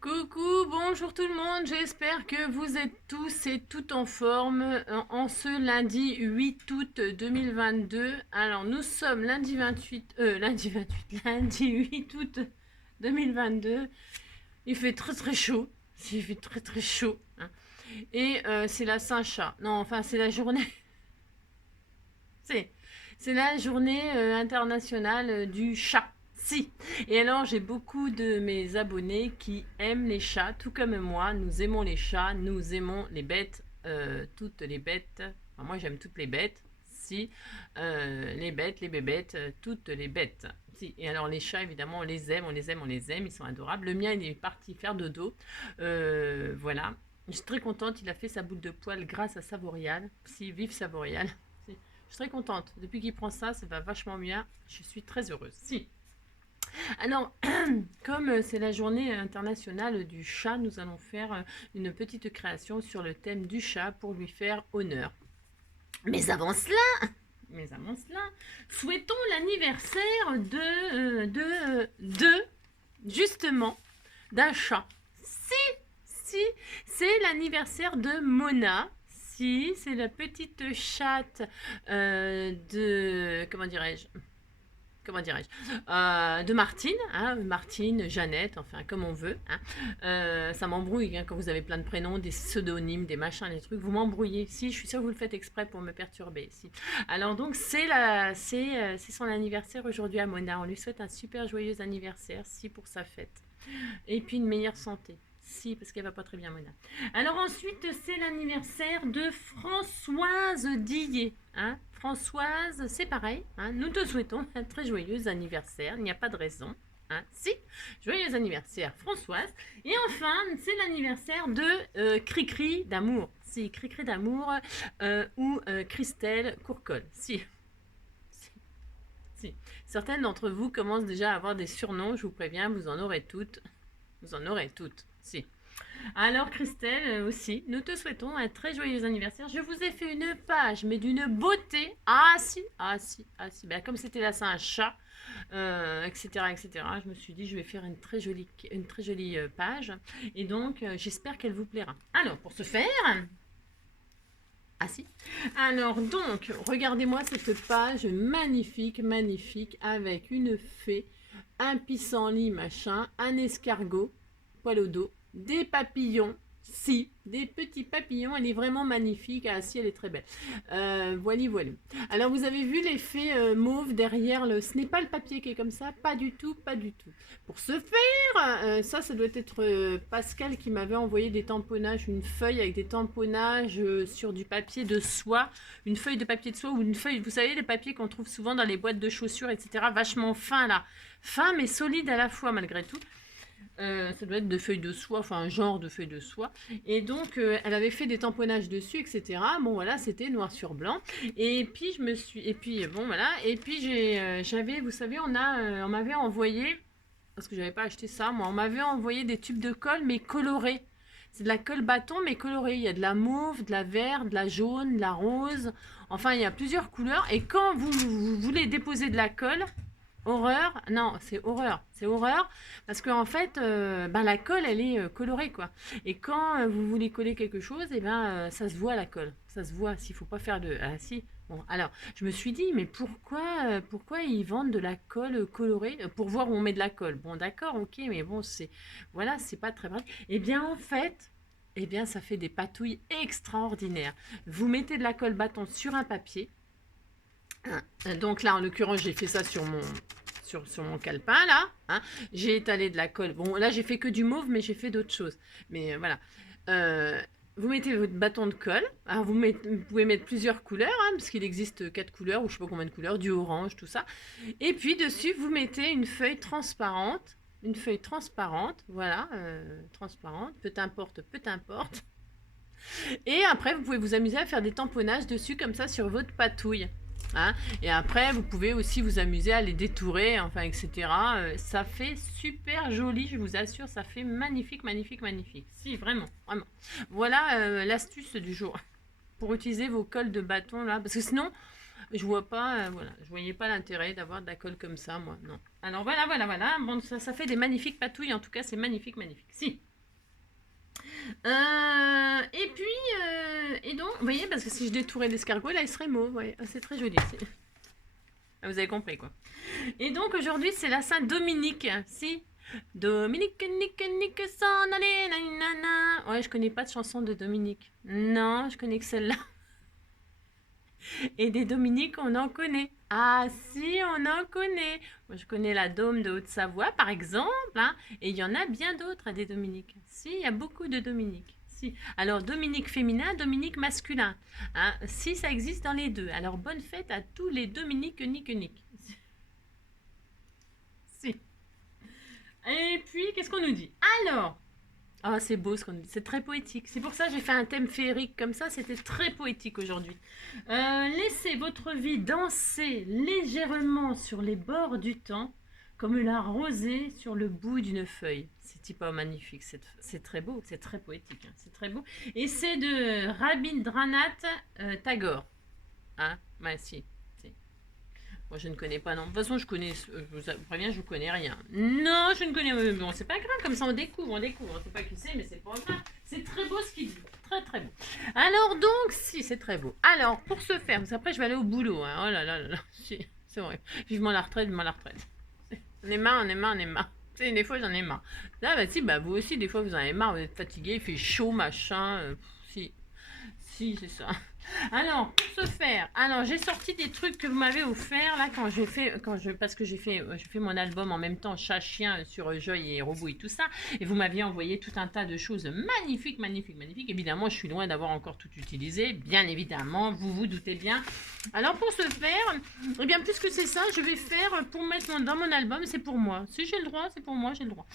Coucou, bonjour tout le monde, j'espère que vous êtes tous et toutes en forme en ce lundi 8 août 2022. Alors nous sommes lundi 8 août 2022. Il fait très très chaud, il fait très très chaud, hein. Et c'est la Saint-Chat, non enfin c'est la journée, c'est, c'est la journée internationale du chat. Si. Et alors, j'ai beaucoup de mes abonnés qui aiment les chats, tout comme moi. Nous aimons les chats, nous aimons les bêtes, toutes les bêtes. Enfin, moi, j'aime toutes les bêtes. Si. Les bêtes, les bébêtes, toutes les bêtes. Si. Et alors, les chats, évidemment, on les aime, on les aime, on les aime. Ils sont adorables. Le mien, il est parti faire dodo. Voilà. Je suis très contente. Il a fait sa boule de poil grâce à Savorial. Si, vive Savorial. Si. Je suis très contente. Depuis qu'il prend ça, ça va vachement bien. Je suis très heureuse. Si. Alors, comme c'est la journée internationale du chat, nous allons faire une petite création sur le thème du chat pour lui faire honneur. Mais avant cela, souhaitons l'anniversaire justement, d'un chat. Si, c'est l'anniversaire de Mona. Si, c'est la petite chatte de Martine, hein, Martine, Jeannette, enfin comme on veut, hein. Ça m'embrouille quand vous avez plein de prénoms, des pseudonymes, des machins, des trucs, vous m'embrouillez. Si, je suis sûre que vous le faites exprès pour me perturber. Si. Alors donc c'est son anniversaire aujourd'hui à Mona. On lui souhaite un super joyeux anniversaire, si pour sa fête, et puis une meilleure santé. Si, parce qu'elle va pas très bien, Mona. Alors ensuite, c'est l'anniversaire de Françoise Dillet, hein. Françoise, c'est pareil, hein. Nous te souhaitons un très joyeux anniversaire. Il n'y a pas de raison, hein. Si, joyeux anniversaire, Françoise. Et enfin, c'est l'anniversaire de Cricri d'amour. Si, Cricri d'amour ou Christelle Courcol. Si. Si. Certaines d'entre vous commencent déjà à avoir des surnoms, je vous préviens, vous en aurez toutes. Vous en aurez toutes. Si. Alors Christelle aussi, nous te souhaitons un très joyeux anniversaire. Je vous ai fait une page, mais d'une beauté. Ah si, ah si, ah si. Ben, comme c'était là, c'est un chat, etc., etc. Je me suis dit, je vais faire une très jolie page. Et donc, j'espère qu'elle vous plaira. Alors, pour ce faire... Ah si. Alors donc, regardez-moi cette page magnifique, magnifique, avec une fée, un pissenlit machin, un escargot, poil au dos, des papillons, si, des petits papillons, elle est vraiment magnifique, ah si, elle est très belle. Voilà, voilà. Alors vous avez vu l'effet mauve derrière ce n'est pas le papier qui est comme ça, pas du tout, pas du tout. Pour ce faire, ça doit être Pascal qui m'avait envoyé des tamponnages, une feuille avec des tamponnages sur du papier de soie, une feuille de papier de soie ou une feuille, vous savez, les papiers qu'on trouve souvent dans les boîtes de chaussures, etc., vachement fin là, fin mais solide à la fois malgré tout. Ça doit être de feuilles de soie, enfin un genre de feuilles de soie. Et donc, elle avait fait des tamponnages dessus, etc. Bon, voilà, c'était noir sur blanc. Et puis, bon, voilà. Et puis, j'avais, vous savez, on m'avait envoyé, parce que j'avais pas acheté ça, moi, on m'avait envoyé des tubes de colle, mais colorés. C'est de la colle bâton, mais colorée. Il y a de la mauve, de la verte, de la jaune, de la rose. Enfin, il y a plusieurs couleurs. Et quand vous voulez déposer de la colle, horreur, non, c'est horreur, parce qu'en fait, ben, la colle, elle est colorée, quoi. Et quand vous voulez coller quelque chose, et ben, ça se voit la colle, ça se voit, s'il faut pas faire de... Ah si, bon, alors, je me suis dit, mais pourquoi ils vendent de la colle colorée pour voir où on met de la colle? Bon, d'accord, ok, mais bon, voilà, c'est pas très vrai. Eh bien, en fait... Eh bien, ça fait des patouilles extraordinaires. Vous mettez de la colle bâton sur un papier, donc là, en l'occurrence, j'ai fait ça sur mon calepin, là. Hein. J'ai étalé de la colle. Bon, là, j'ai fait que du mauve, mais j'ai fait d'autres choses. Mais voilà. Vous mettez votre bâton de colle. Alors, vous pouvez mettre plusieurs couleurs, hein, parce qu'il existe 4 couleurs, ou je sais pas combien de couleurs, du orange, tout ça. Et puis, dessus, vous mettez une feuille transparente. Une feuille transparente, voilà, transparente, peu importe, peu importe. Et après, vous pouvez vous amuser à faire des tamponnages dessus, comme ça, sur votre patouille. Hein. Et après, vous pouvez aussi vous amuser à les détourer, enfin, etc. Ça fait super joli, je vous assure, ça fait magnifique, magnifique, magnifique. Si, vraiment, vraiment. Voilà l'astuce du jour pour utiliser vos colles de bâton là, parce que sinon, je vois pas, voilà, je voyais pas l'intérêt d'avoir de la colle comme ça, moi, non. Alors voilà, voilà, voilà. Bon, ça fait des magnifiques patouilles, en tout cas, c'est magnifique, magnifique. Si. Et puis, et donc, vous voyez, parce que si je détourais l'escargot, là, il serait mauve. Ouais. Ah, c'est très joli. Ah, vous avez compris, quoi. Et donc, aujourd'hui, c'est la Saint-Dominique. Si. Dominique, Nique, Nique, s'en aller, nanana. Ouais, je connais pas de chanson de Dominique. Non, je connais que celle-là. Et des Dominiques, on en connaît. Ah si, on en connaît. Moi, je connais la Dôme de Haute-Savoie, par exemple. Hein, et il y en a bien d'autres, des Dominiques. Si, il y a beaucoup de Dominiques. Si. Alors, Dominique féminin, Dominique masculin. Hein, si, ça existe dans les deux. Alors, bonne fête à tous les Dominiques, nique. Si. Et puis, qu'est-ce qu'on nous dit? Alors, ah, c'est beau ce qu'on dit, c'est très poétique. C'est pour ça que j'ai fait un thème féerique comme ça, c'était très poétique aujourd'hui. Laissez votre vie danser légèrement sur les bords du temps, comme la rosée sur le bout d'une feuille. C'est pas magnifique, c'est très beau, c'est très poétique, hein, c'est très beau. Et c'est de Rabindranath Tagore. Hein? Ouais, si. Moi, je ne connais pas, non. De toute façon, je connais, je vous préviens, je ne connais rien. Non, je ne connais pas. Bon, c'est pas grave, comme ça, on découvre. On ne sait pas qui c'est, mais c'est pas grave. C'est très beau ce qu'il dit. Très, très beau. Alors, donc, si, c'est très beau. Alors, pour ce faire, parce qu'après, je vais aller au boulot. Hein. Oh là là là là. Si, c'est vrai. Vivement la retraite, vivement la retraite. On est marre. Tu sais, des fois, j'en ai marre. Là, bah, si, bah, vous aussi, des fois, vous en avez marre. Vous êtes fatigué, il fait chaud, machin. Si. Si, c'est ça. Alors, pour ce faire, alors j'ai sorti des trucs que vous m'avez offert là parce que j'ai fait mon album en même temps chat chien sur Joy et Robot et tout ça, et vous m'aviez envoyé tout un tas de choses magnifiques. Évidemment, je suis loin d'avoir encore tout utilisé, bien évidemment, vous vous doutez bien. Alors pour ce faire, eh bien puisque c'est ça, je vais faire pour mettre dans mon album, c'est pour moi. Si j'ai le droit, c'est pour moi, j'ai le droit.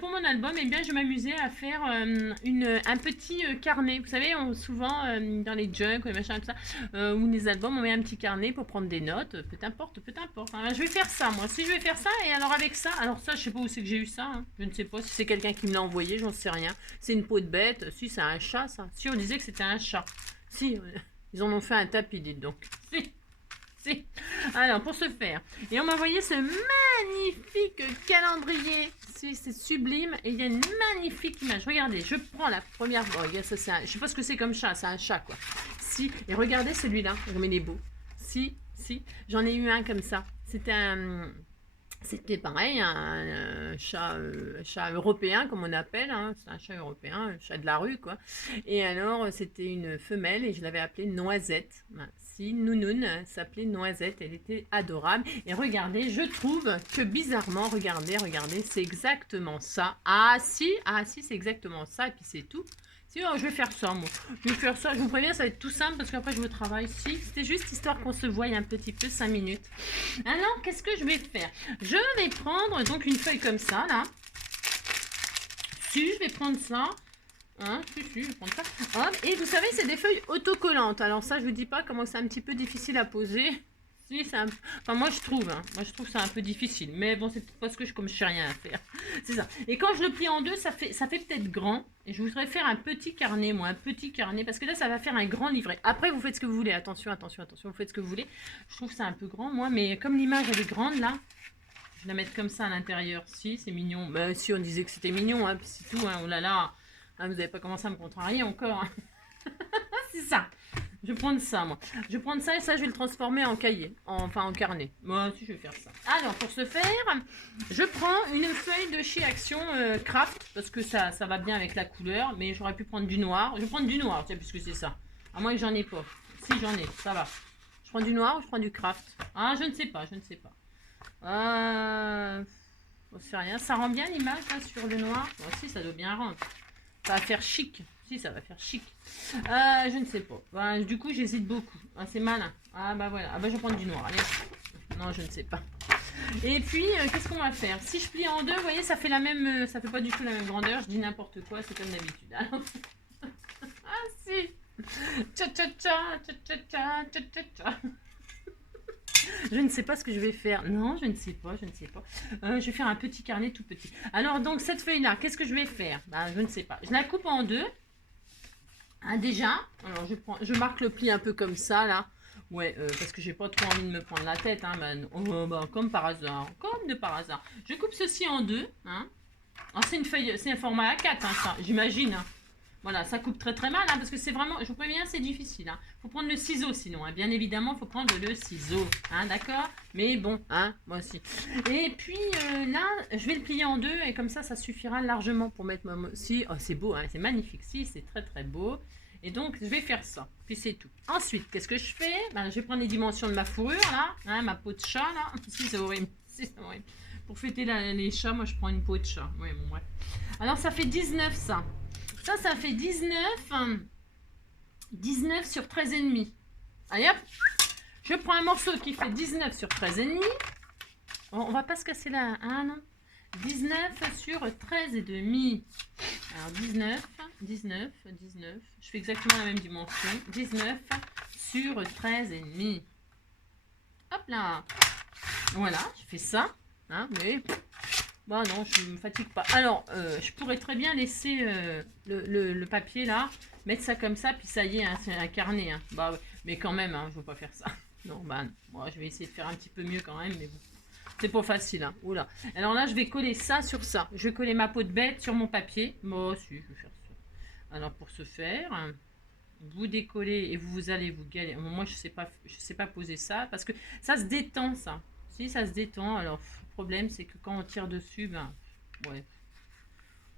Pour mon album, eh bien je m'amusais à faire un petit carnet. Vous savez, souvent dans les junk, les machins, tout ça, ou les albums, on met un petit carnet pour prendre des notes, peu importe. Hein. Je vais faire ça, moi. Si je vais faire ça, et alors avec ça, alors ça, je sais pas où c'est que j'ai eu ça. Hein. Je ne sais pas si c'est quelqu'un qui me l'a envoyé, j'en sais rien. C'est une peau de bête. Si, c'est un chat, ça. Si, on disait que c'était un chat. Si, ils en ont fait un tapis, dites donc. Si. Alors, pour ce faire, et on m'a envoyé ce magnifique calendrier. Si, c'est sublime. Et il y a une magnifique image. Regardez, je prends la première. Bon, regarde, ça, c'est je sais pas ce que c'est comme chat. C'est un chat, quoi. Si. Et regardez celui-là. Comme il est beau. Si. J'en ai eu un comme ça. C'était pareil, un chat européen, comme on appelle. Hein. C'est un chat européen, un chat de la rue, quoi. Et alors, c'était une femelle et je l'avais appelée Noisette. Si, Nounoun s'appelait Noisette. Elle était adorable. Et regardez, je trouve que bizarrement, regardez, c'est exactement ça. Ah si, c'est exactement ça. Et puis c'est tout. Si, je vais faire ça, moi. Je vais faire ça. Je vous préviens, ça va être tout simple parce qu'après, je me travaille. Si, c'était juste histoire qu'on se voie un petit peu, 5 minutes. Alors, qu'est-ce que je vais faire? Je vais prendre donc une feuille comme ça, là. Si, je vais prendre ça. Hein, si, je vais prendre ça. Hop. Et vous savez, c'est des feuilles autocollantes. Alors ça, je vous dis pas comment c'est un petit peu difficile à poser. Si, enfin, moi je trouve que c'est un peu difficile. Mais bon, c'est parce que comme je sais rien à faire. C'est ça. Et quand je le plie en deux, ça fait peut-être grand. Et je voudrais faire un petit carnet, moi. Un petit carnet. Parce que là, ça va faire un grand livret. Après, vous faites ce que vous voulez. Attention. Vous faites ce que vous voulez. Je trouve que c'est un peu grand, moi. Mais comme l'image, elle est grande, là. Je vais la mettre comme ça à l'intérieur. Si, c'est mignon. Ben, si, on disait que c'était mignon. Hein, c'est tout. Hein, oh là là. Hein, vous n'avez pas commencé à me contrarier encore. Hein. C'est ça. Je vais prendre ça, moi. Je vais prendre ça et ça, je vais le transformer en cahier. Enfin, en carnet. Moi aussi, je vais faire ça. Alors, pour ce faire, je prends une feuille de chez Action Craft. Parce que ça va bien avec la couleur. Mais j'aurais pu prendre du noir. Je vais prendre du noir, tiens, puisque c'est ça. À moins que j'en ai pas. Si, j'en ai. Ça va. Je prends du noir ou je prends du craft? Ah, je ne sais pas. On sait rien. Ça rend bien l'image, là, sur le noir? Moi aussi, ça doit bien rendre. Ça va faire chic. Si, ça va faire chic. Je ne sais pas. Ben, du coup, j'hésite beaucoup. Ah, c'est malin. Ah, bah voilà. Ah, bah, je vais prendre du noir. Allez. Non, je ne sais pas. Et puis, qu'est-ce qu'on va faire? Si je plie en deux, vous voyez, ça fait ça fait pas du tout la même grandeur. Je dis n'importe quoi, c'est comme d'habitude. Alors... ah, si. Je ne sais pas ce que je vais faire. Non, je ne sais pas. Je vais faire un petit carnet tout petit. Alors, donc, cette feuille-là, qu'est-ce que je vais faire? Je ne sais pas. Je la coupe en deux. Hein, déjà. Alors, je marque le pli un peu comme ça, là. Ouais, parce que j'ai pas trop envie de me prendre la tête. Hein, comme par hasard. Comme de par hasard. Je coupe ceci en deux. Hein. Alors, c'est une feuille, c'est un format A4, hein, ça, j'imagine. Hein. Voilà, ça coupe très très mal, hein, parce que c'est vraiment, je vous préviens, c'est difficile. Hein. Faut prendre le ciseau sinon, hein. Bien évidemment, il faut prendre le ciseau, hein, d'accord? Mais bon, hein, moi aussi. Et puis là, je vais le plier en deux, et comme ça suffira largement pour mettre ma... Si, oh, c'est beau, hein, c'est magnifique, si, c'est très très beau. Et donc, je vais faire ça, puis c'est tout. Ensuite, qu'est-ce que je fais? Ben, je vais prendre les dimensions de ma fourrure, là, hein, ma peau de chat, là. Si, c'est horrible, si, c'est horrible. Pour fêter les chats, moi, je prends une peau de chat. Oui, bon, bref. Alors, ça fait 19, ça. Ça fait 19, 19 sur 13,5. Allez hop, je prends un morceau qui fait 19 sur 13,5. On va pas se casser là, hein, non 19 sur 13,5. Alors 19, 19, 19. Je fais exactement la même dimension. 19 sur 13,5. Hop là. Voilà, je fais ça. Hein, mais... Bon, non, je ne me fatigue pas. Alors, je pourrais très bien laisser le papier là, mettre ça comme ça, puis ça y est, hein, c'est un carnet. Hein. Bah, ouais. Mais quand même, hein, je ne veux pas faire ça. Non, bah, moi, je vais essayer de faire un petit peu mieux quand même, mais bon. C'est pas facile. Hein. Oula. Alors là, je vais coller ça sur ça. Je vais coller ma peau de bête sur mon papier. Moi aussi, je vais faire ça. Alors, pour ce faire, vous décollez et vous allez vous galérer. Moi, je sais pas poser ça parce que ça se détend, ça. Si, ça se détend. Alors, le problème, c'est que quand on tire dessus, ben, ouais.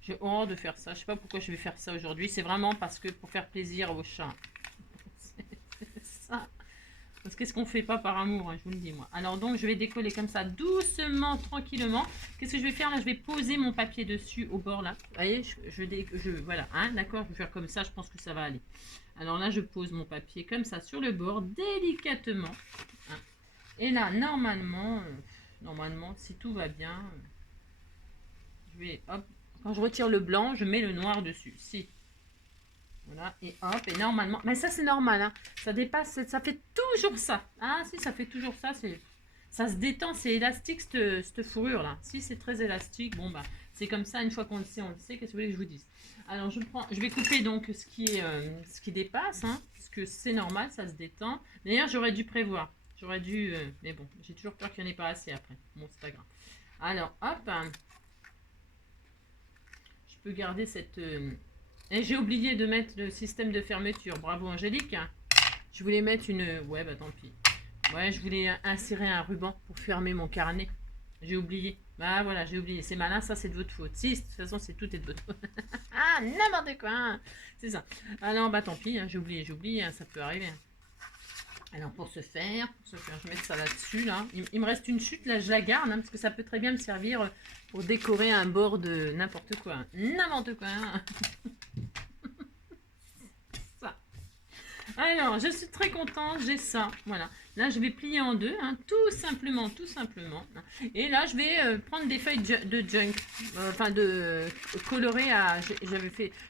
J'ai horreur de faire ça. Je sais pas pourquoi je vais faire ça aujourd'hui. C'est vraiment parce que pour faire plaisir aux chats. C'est ça. Parce qu'est-ce qu'on fait pas par amour, hein, je vous le dis moi. Alors donc, je vais décoller comme ça, doucement, tranquillement. Qu'est-ce que je vais faire là? Je vais poser mon papier dessus, au bord là. Vous voyez, voilà, hein, d'accord, je vais faire comme ça, je pense que ça va aller. Alors là, je pose mon papier comme ça sur le bord, délicatement. Hein. Et là, normalement, si tout va bien, je vais, hop, quand je retire le blanc, je mets le noir dessus. Si. Voilà, et hop, et normalement, mais ça c'est normal, hein, ça dépasse, ça fait toujours ça. Ah si, ça fait toujours ça, ça se détend, c'est élastique cette fourrure là. Si c'est très élastique, bon bah c'est comme ça, une fois qu'on le sait, on le sait. Qu'est-ce que vous voulez que je vous dise? Alors je vais couper donc ce qui dépasse, hein, parce que c'est normal, ça se détend. D'ailleurs j'aurais dû prévoir, mais bon, j'ai toujours peur qu'il n'y en ait pas assez après. Bon, c'est pas grave. Alors hop, je peux garder cette... Et j'ai oublié de mettre le système de fermeture. Bravo Angélique. Je voulais mettre une... Ouais, bah tant pis. Ouais, je voulais insérer un ruban pour fermer mon carnet. J'ai oublié. Bah voilà, j'ai oublié. C'est malin, ça c'est de votre faute. Si, de toute façon, tout est de votre faute. Ah, n'importe quoi. Hein. C'est ça. Alors, bah tant pis, hein, j'ai oublié, hein, ça peut arriver. Alors, pour ce faire, je vais mettre ça là-dessus. Là. Il me reste une chute, là, je la garde, hein, parce que ça peut très bien me servir pour décorer un bord de n'importe quoi. Hein. N'importe quoi. Hein. Ça. Alors, je suis très contente, j'ai ça. Voilà. Là, je vais plier en deux, hein, tout simplement. Et là, je vais prendre des feuilles de junk, enfin de coloré à... je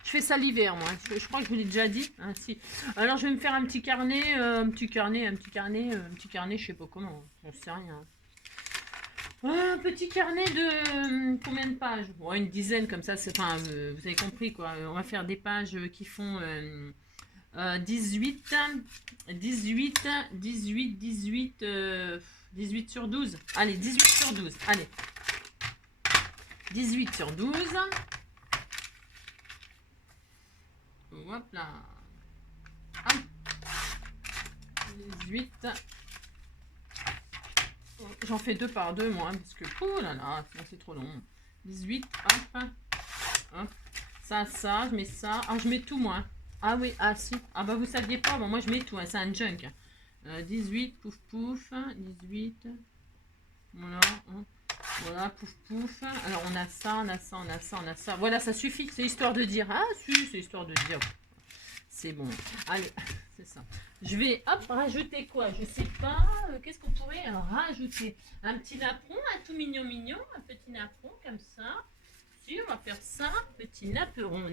fais ça l'hiver, moi. Je crois que je vous l'ai déjà dit. Hein, si. Alors, je vais me faire un petit carnet, je sais pas comment, j'en sais rien. Un petit carnet de combien de pages? Bon, une dizaine comme ça, c'est, enfin, vous avez compris quoi. On va faire des pages qui font 18 sur 12. Allez, 18 sur 12. Allez. 18 sur 12. Hop là. 18. J'en fais 2 par 2 moi, parce que, oh là là, c'est trop long. 18, hop. Hop. Ça, je mets ça. Ah, je mets tout moi. Ah oui, ah si. Ah bah vous saviez pas, bon, moi je mets tout, hein, c'est un junk. 18, pouf pouf, 18. Voilà, hein. Voilà, pouf pouf. Alors on a ça. Voilà, ça suffit, c'est histoire de dire. Ah si, c'est histoire de dire. C'est bon. Allez, c'est ça. Je vais, hop, rajouter quoi? Je sais pas. Qu'est-ce qu'on pourrait rajouter? Un petit napperon, un tout mignon, un petit napperon comme ça. Si, on va faire ça. Petit napperon.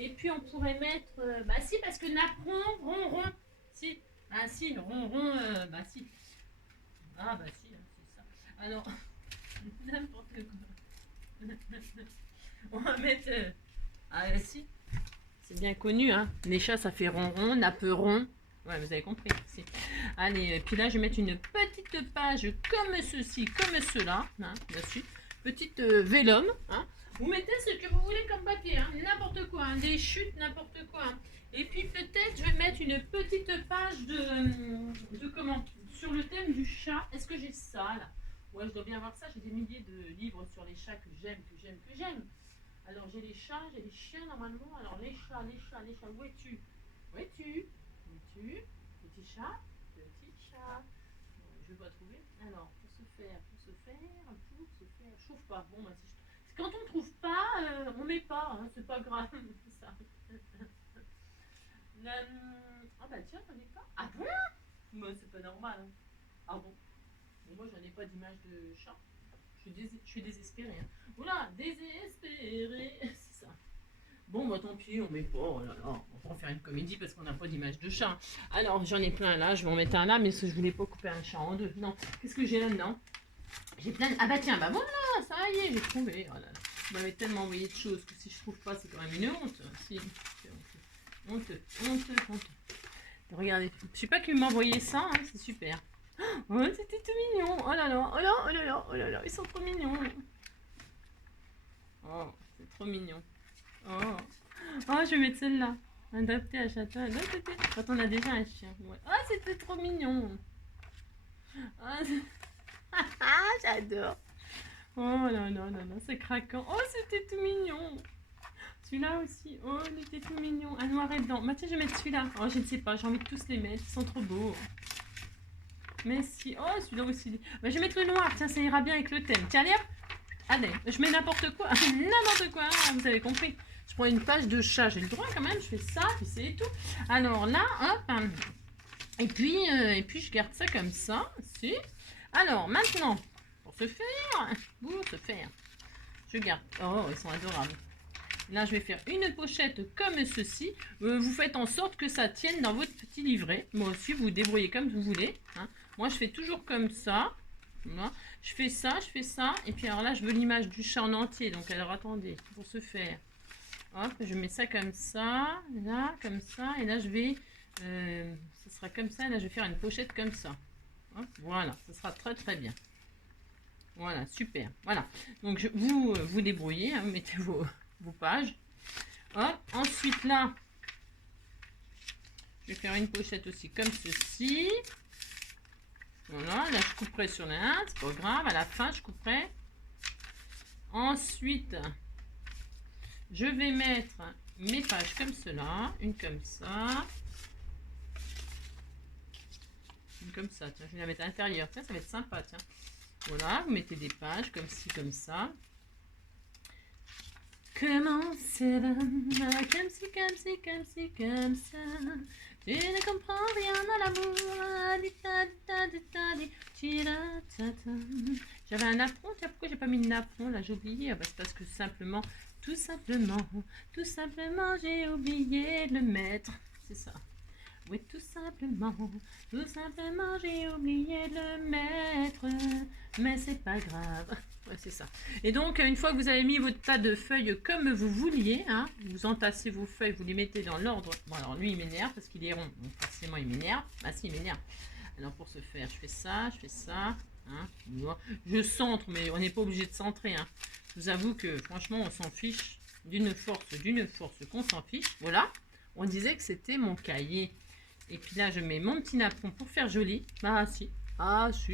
Et puis on pourrait mettre, bah si, parce que napperon, ronron, si, ah si, ronron, bah si, ah bah si, c'est ça. Alors, n'importe quoi. On va mettre, ah si, c'est bien connu, hein. Les chats, ça fait ronron, napperon. Ouais, vous avez compris. Si. Allez, puis là, je vais mettre une petite page comme ceci, comme cela, hein, dessus. petite vélum. Hein. Vous mettez ce que vous voulez comme papier, hein, n'importe quoi, hein, des chutes, n'importe quoi. Hein. Et puis peut-être je vais mettre une petite page de comment sur le thème du chat. Est-ce que j'ai ça là? Ouais, je dois bien avoir ça. J'ai des milliers de livres sur les chats que j'aime, que j'aime, que j'aime. Alors j'ai les chats, j'ai les chiens normalement. Alors les chats, les chats, les chats. Où es-tu? Où es-tu? Où es-tu? Petit chat, petit chat. Je vais pas trouver. Alors pour se faire, je trouve pas. Bon, bah, si je... quand on trouve pas, on met pas. Hein, c'est pas grave. Ça. Ah bah tiens, j'en ai pas. Ah bon? Moi c'est pas normal. Hein. Ah bon? Mais moi j'en ai pas d'image de chat. Je suis désespérée. Hein. Oula, désespérée. C'est ça. Bon, bah tant pis, on met pas. Oh là là, on va en faire une comédie parce qu'on n'a pas d'image de chat. Alors, j'en ai plein là. Je vais en mettre un là, mais je voulais pas couper un chat en deux. Non. Qu'est-ce que j'ai là-dedans? J'ai plein de... Ah bah tiens, bah voilà, ça y est, j'ai trouvé. Oh là là. Vous m'avez tellement envoyé de choses que si je trouve pas, c'est quand même une honte. Si. Honteux. Regardez. Je sais pas qui m'a envoyé ça, hein, c'est super. Oh, c'était tout mignon. Oh là là, oh là, oh là là, oh là là, ils sont trop mignons. Oh, c'est trop mignon. Oh. Oh, je vais mettre celle-là. Adapté à château. Quand on a déjà un chien. Ouais. Oh, c'était trop mignon. Oh, j'adore. Oh là là là là, c'est craquant. Oh, c'était tout mignon. Celui-là aussi. Oh, il était tout mignon. Un noir et blanc. Bah tiens, je vais mettre celui-là. Oh, je ne sais pas. J'ai envie de tous les mettre. Ils sont trop beaux. Mais si. Oh, celui-là aussi. Bah, je vais mettre le noir. Tiens, ça ira bien avec le thème. Tiens, allez hop. Allez, je mets n'importe quoi. N'importe quoi. Vous avez compris. Je prends une page de chat. J'ai le droit quand même. Je fais ça. Puis c'est tout. Alors là, hop. Et puis je garde ça comme ça. Si. Alors, maintenant, pour se faire. Je garde. Oh, ils sont adorables. Là, je vais faire une pochette comme ceci. Vous faites en sorte que ça tienne dans votre petit livret. Moi aussi, vous vous débrouillez comme vous voulez. Hein. Moi, je fais toujours comme ça. Voilà. Je fais ça. Et puis, alors là, je veux l'image du chat en entier. Donc, alors, attendez, pour ce faire. Hop, je mets ça comme ça. Là, comme ça. Et là, je vais... ce sera comme ça. Et là, je vais faire une pochette comme ça. Hop, voilà, ce sera très, très bien. Voilà, super. Voilà. Donc, vous débrouillez. Hein, vous mettez vos pages. Hop. Ensuite, là, je vais faire une pochette aussi comme ceci. Voilà. Là, je couperai sur la 1. C'est pas grave. À la fin, je couperai. Ensuite, je vais mettre mes pages comme cela. Une comme ça. Une comme ça. Tiens, je vais la mettre à l'intérieur. Tiens, ça va être sympa. Tiens. Voilà. Vous mettez des pages comme ci, comme ça. Comment c'est là, comme ci, comme ci, comme ci, comme ça. Tu ne comprends rien à l'amour. J'avais un napperon, tiens, pourquoi j'ai pas mis de napperon là, j'ai oublié. Ah bah, c'est parce que tout simplement, j'ai oublié de le mettre. C'est ça. Oui, tout simplement, j'ai oublié de le mettre, mais c'est pas grave. Ouais, c'est ça. Et donc, une fois que vous avez mis votre tas de feuilles comme vous vouliez, hein, vous entassez vos feuilles, vous les mettez dans l'ordre. Bon, alors lui, il m'énerve parce qu'il est rond, donc forcément, il m'énerve. Ah si, il m'énerve. Alors, pour ce faire, je fais ça. Hein. Je centre, mais on n'est pas obligé de centrer. Hein. Je vous avoue que, franchement, on s'en fiche d'une force qu'on s'en fiche. Voilà, on disait que c'était mon cahier. Et puis là, je mets mon petit napperon pour faire joli. Ah si,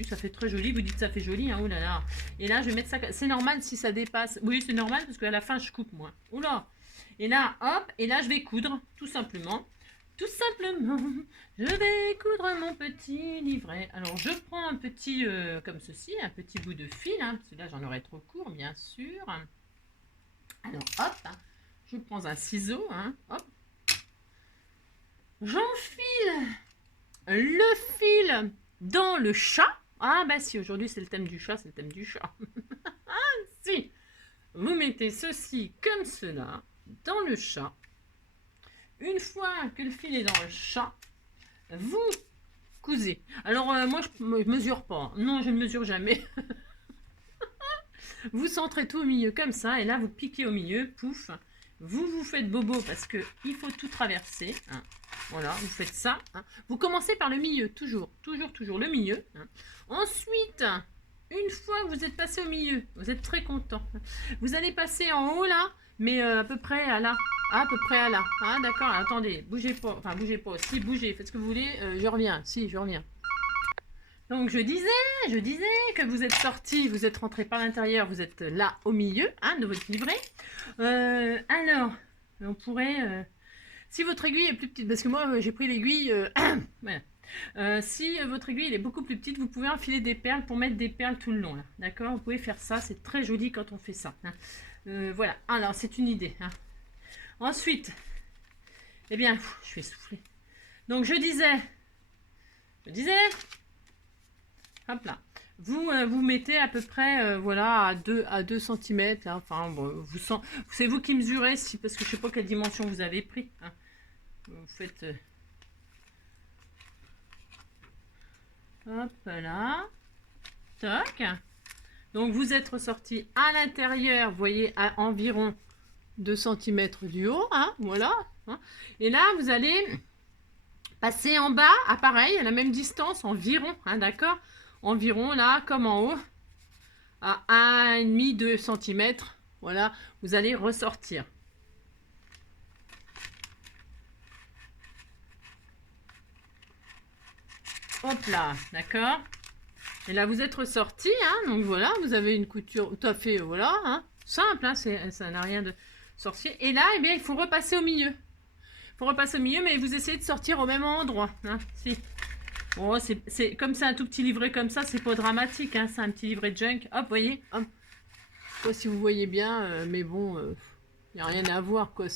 ça fait très joli. Vous dites ça fait joli, hein, oulala. Et là, je vais mettre ça. C'est normal si ça dépasse. Oui, c'est normal parce qu'à la fin, je coupe moi. Oula. Et là, hop. Et là, je vais coudre, tout simplement. Tout simplement, je vais coudre mon petit livret. Alors, je prends un petit, comme ceci, un petit bout de fil. Hein, parce que là, j'en aurai trop court, bien sûr. Alors, hop. Hein, je prends un ciseau. Hein, hop. J'enfile le fil dans le chat. Ah bah si, aujourd'hui c'est le thème du chat, Si, vous mettez ceci comme cela dans le chat. Une fois que le fil est dans le chat, vous cousez. Alors moi je mesure pas. Non, je ne mesure jamais. Vous centrez tout au milieu comme ça et là vous piquez au milieu, pouf. Vous faites bobo parce que il faut tout traverser. Hein. Voilà, vous faites ça. Hein. Vous commencez par le milieu, toujours le milieu. Hein. Ensuite, une fois que vous êtes passé au milieu, vous êtes très content. Vous allez passer en haut là, mais à peu près à là. À peu près à là. Hein, d'accord, attendez, bougez pas. Enfin, bougez pas. Si, bougez, faites ce que vous voulez. Je reviens. Si, je reviens. Donc, je disais que vous êtes sorti, vous êtes rentré par l'intérieur, vous êtes là au milieu hein, de votre livret. Alors, on pourrait... si votre aiguille est plus petite, parce que moi, j'ai pris l'aiguille... voilà. Si votre aiguille est beaucoup plus petite, vous pouvez enfiler des perles pour mettre des perles tout le long. D'accord, vous pouvez faire ça, c'est très joli quand on fait ça. Hein. Voilà, alors c'est une idée. Hein. Ensuite, eh bien, je vais souffler. Donc je disais, hop là, vous mettez à peu près, voilà, à 2 cm. Là, enfin, bon, c'est vous qui mesurez, si, parce que je ne sais pas quelle dimension vous avez pris. Hein. Vous faites... hop là. Toc. Donc vous êtes ressorti à l'intérieur, vous voyez, à environ 2 cm du haut. Hein, voilà. Hein. Et là, vous allez passer en bas, à pareil, à la même distance, environ. Hein, d'accord. Environ là, comme en haut, à 1,5-2 cm. Voilà, vous allez ressortir. Hop là, d'accord. Et là, vous êtes ressorti, hein, donc voilà, vous avez une couture tout à fait, voilà, hein, simple, hein, ça n'a rien de sorcier. Et là, eh bien, il faut repasser au milieu. Il faut repasser au milieu, mais vous essayez de sortir au même endroit. Hein, si. Bon, comme c'est un tout petit livret comme ça, c'est pas dramatique, hein, c'est un petit livret junk. Hop, voyez, hop. Je sais pas si vous voyez bien, mais bon, il n'y a rien à voir, quoi.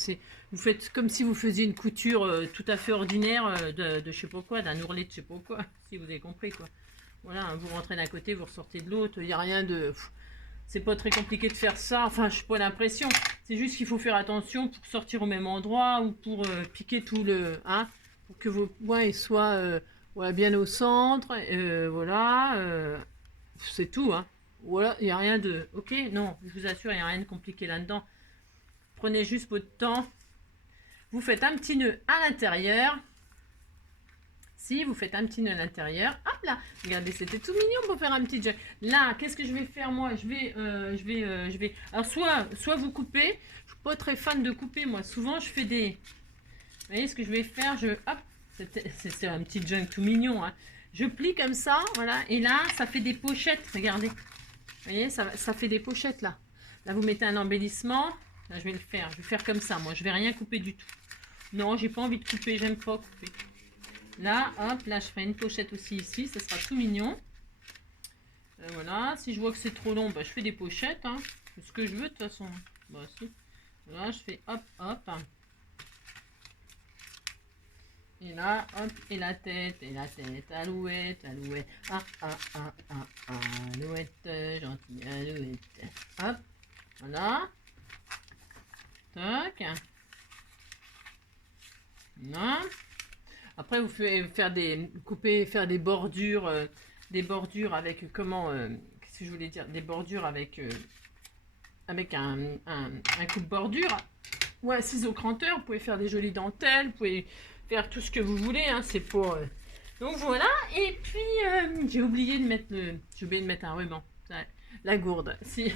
Vous faites comme si vous faisiez une couture tout à fait ordinaire de je sais pas quoi, d'un ourlet de je sais pas quoi, si vous avez compris, quoi. Voilà, vous rentrez d'un côté, vous ressortez de l'autre, il n'y a rien de... C'est pas très compliqué de faire ça, enfin, je n'ai pas l'impression. C'est juste qu'il faut faire attention pour sortir au même endroit ou pour piquer tout le... Hein, pour que vos points soient voilà, bien au centre, voilà, c'est tout, hein. Voilà, il n'y a rien de... Ok, non, je vous assure, il n'y a rien de compliqué là-dedans. Prenez juste votre temps. Vous faites un petit nœud à l'intérieur. Si vous faites un petit nœud à l'intérieur, hop là, regardez, c'était tout mignon pour faire un petit jug. Là, qu'est-ce que je vais faire moi? Je vais. Alors soit vous coupez. Je suis pas très fan de couper moi. Souvent je fais des. Vous voyez ce que je vais faire? Hop, c'est un petit jug tout mignon. Hein. Je plie comme ça, voilà, et là ça fait des pochettes. Regardez, vous voyez, ça fait des pochettes là. Là vous mettez un embellissement. Là je vais le faire. Je vais faire comme ça. Moi je vais rien couper du tout. Non, j'ai pas envie de couper. J'aime pas couper. Là, hop, là, je ferai une pochette aussi ici. Ça sera tout mignon. Voilà. Si je vois que c'est trop long, bah, je fais des pochettes. Hein. C'est ce que je veux, de toute façon. Bah, si. Voilà, je fais hop, hop. Et là, hop, et la tête, alouette, alouette. Ah, ah, ah, ah, ah, alouette, gentille alouette. Hop, voilà. Tac. Voilà. Après, vous pouvez faire faire des bordures avec comment, qu'est-ce que je voulais dire, des bordures avec un coup de bordure ou un ciseau cranteur. Vous pouvez faire des jolies dentelles, vous pouvez faire tout ce que vous voulez. Hein, c'est pour donc voilà. Et puis j'ai oublié de mettre un ruban, la gourde. Si,